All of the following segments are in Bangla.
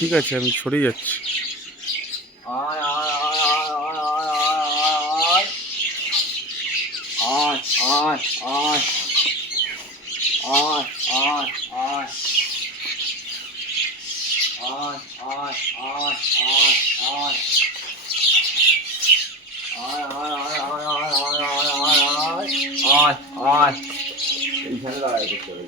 ঠিক আছে, আমি সরে যাচ্ছি। এইখানে দাঁড়ায় করতে হবে।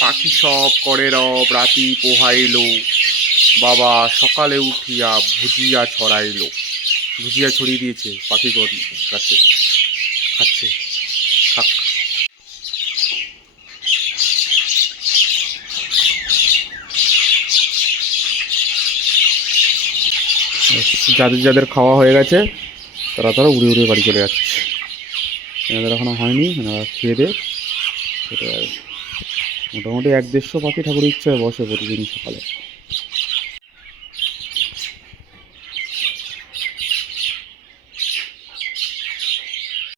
পাখি সব করে রব রাতি পোহাইল, বাবা সকালে উঠিয়া ভুজিয়া ছড়াইল। ভুজিয়া ছড়িয়ে দিয়েছে পাখিগণ কাছে, খাচ্ছে, খাক। যাদের যাদের খাওয়া হয়ে গেছে তারা তারা উড়ে উড়ে বাড়ি চলে যাচ্ছে। এনাদের এখনো হয়নি, এনারা খেয়ে দিয়ে চলে যাবে। মোটামুটি 1-150 পাখি ঠাকুরের ইচ্ছায় বসে প্রতিদিন সকালে।